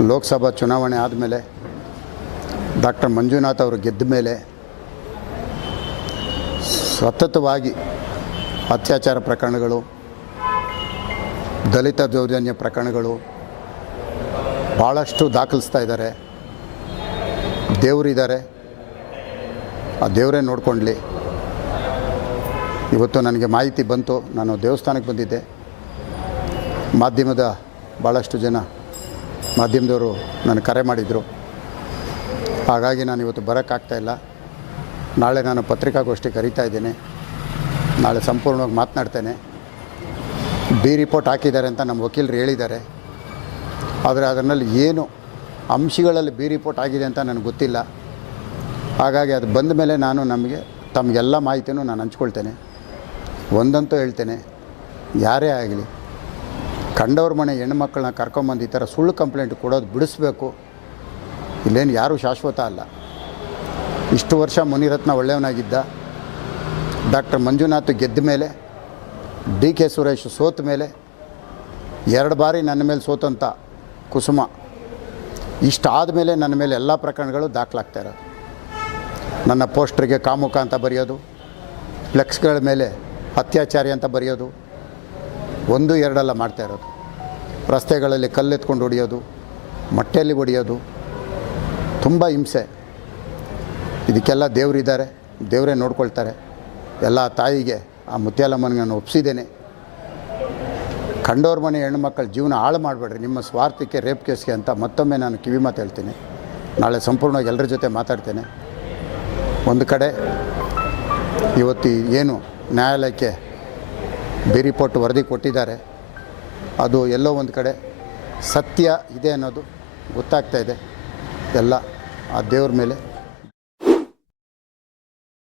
ಲೋಕಸಭಾ ಚುನಾವಣೆ ಆದಮೇಲೆ ಡಾಕ್ಟರ್ ಮಂಜುನಾಥ್ ಅವರು ಗೆದ್ದ ಮೇಲೆ ಸತತವಾಗಿ ಅತ್ಯಾಚಾರ ಪ್ರಕರಣಗಳು, ದಲಿತ ದೌರ್ಜನ್ಯ ಪ್ರಕರಣಗಳು ಭಾಳಷ್ಟು ದಾಖಲಿಸ್ತಾ ಇದ್ದಾರೆ. ದೇವರಿದ್ದಾರೆ. ಆ ದೇವರೇ ನೋಡ್ಕೊಳ್ಳಿ ಇವತ್ತು ನನಗೆ ಮಾಹಿತಿ ಬಂತು. ನಾನು ದೇವಸ್ಥಾನಕ್ಕೆ ಬಂದಿದ್ದೆ. ಮಾಧ್ಯಮದ ಭಾಳಷ್ಟು ಜನ ಮಾಧ್ಯಮದವರು ನನಗೆ ಕರೆ ಮಾಡಿದರು. ಹಾಗಾಗಿ ನಾನು ಇವತ್ತು ಬರೋಕ್ಕಾಗ್ತಾಯಿಲ್ಲ ನಾಳೆ ನಾನು ಪತ್ರಿಕಾಗೋಷ್ಠಿ ಕರೀತಾ ಇದ್ದೇನೆ. ನಾಳೆ ಸಂಪೂರ್ಣವಾಗಿ ಮಾತನಾಡ್ತೇನೆ. ಬಿ ರಿಪೋರ್ಟ್ ಹಾಕಿದ್ದಾರೆ ಅಂತ ನಮ್ಮ ವಕೀಲರು ಹೇಳಿದ್ದಾರೆ. ಆದರೆ ಅದರಲ್ಲಿ ಏನು ಅಂಶಗಳಲ್ಲಿ ಬಿ ರಿಪೋರ್ಟ್ ಆಗಿದೆ ಅಂತ ನನಗೆ ಗೊತ್ತಿಲ್ಲ. ಹಾಗಾಗಿ ಅದು ಬಂದ ಮೇಲೆ ನಾನು ನಮಗೆ ತಮಗೆಲ್ಲ ಮಾಹಿತಿನೂ ನಾನು ಹಂಚ್ಕೊಳ್ತೇನೆ. ಒಂದಂತೂ ಹೇಳ್ತೇನೆ, ಯಾರೇ ಆಗಲಿ. ಕಂಡವ್ರ ಮನೆ ಹೆಣ್ಮಕ್ಳನ್ನ ಕರ್ಕೊಂಬಂದು ಈ ಥರ ಸುಳ್ಳು ಕಂಪ್ಲೇಂಟ್ ಕೊಡೋದು ಬಿಡಿಸ್ಬೇಕು. ಇಲ್ಲೇನು ಯಾರೂ ಶಾಶ್ವತ ಅಲ್ಲ. ಇಷ್ಟು ವರ್ಷ ಮುನಿರತ್ನ ಒಳ್ಳೆಯವನಾಗಿದ್ದ. ಡಾಕ್ಟರ್ ಮಂಜುನಾಥ್ ಗೆದ್ದ ಮೇಲೆ ಡಿ ಕೆ ಸುರೇಶ್ ಸೋತ ಮೇಲೆ, ಎರಡು ಬಾರಿ ನನ್ನ ಮೇಲೆ ಸೋತಂಥ ಕುಸುಮ. ಇಷ್ಟಾದ ಮೇಲೆ ನನ್ನ ಮೇಲೆ ಎಲ್ಲ ಪ್ರಕರಣಗಳು ದಾಖಲಾಗ್ತಾ ಇರೋದು. ನನ್ನ ಪೋಸ್ಟ್ರಿಗೆ ಕಾಮುಖ ಅಂತ ಬರೆಯೋದು, ಫ್ಲೆಕ್ಸ್ಗಳ ಮೇಲೆ ಅತ್ಯಾಚಾರಿ ಅಂತ ಬರೆಯೋದು ಒಂದು, ಎರಡಲ್ಲ ಮಾಡ್ತಾ ಇರೋದು. ರಸ್ತೆಗಳಲ್ಲಿ ಕಲ್ಲೆತ್ಕೊಂಡು ಹೊಡೆಯೋದು, ಮೊಟ್ಟೆಯಲ್ಲಿ ಹೊಡೆಯೋದು, ತುಂಬ ಹಿಂಸೆ. ಇದಕ್ಕೆಲ್ಲ ದೇವರಿದ್ದಾರೆ ದೇವರೇ ನೋಡ್ಕೊಳ್ತಾರೆ. ಎಲ್ಲ ತಾಯಿಗೆ, ಆ ಮುತ್ಯಾಲಮ್ಮನಿಗೆ ನಾನು ಒಪ್ಪಿಸಿದ್ದೇನೆ ಕಂಡೋರ್ ಮನೆ ಹೆಣ್ಣುಮಕ್ಕಳ ಜೀವನ ಹಾಳು ಮಾಡಬೇಡ್ರಿ, ನಿಮ್ಮ ಸ್ವಾರ್ಥಕ್ಕೆ, ರೇಪ್ ಕೇಸ್ಗೆ ಅಂತ ಮತ್ತೊಮ್ಮೆ ನಾನು ಕಿವಿ ಮಾತು ಹೇಳ್ತೀನಿ. ನಾಳೆ ಸಂಪೂರ್ಣವಾಗಿ ಎಲ್ಲರ ಜೊತೆ ಮಾತಾಡ್ತೇನೆ. ಒಂದು ಕಡೆ, ಇವತ್ತು ಏನು ನ್ಯಾಯಾಲಯಕ್ಕೆ ಬಿ ರಿಪೋರ್ಟ್ ವರದಿ ಕೊಟ್ಟಿದ್ದಾರೆ. ಅದು ಎಲ್ಲೋ ಒಂದು ಕಡೆ ಸತ್ಯ ಇದೆ ಅನ್ನೋದು ಗೊತ್ತಾಗ್ತಾ ಇದೆ. ಎಲ್ಲ ಆ ದೇವ್ರ ಮೇಲೆ.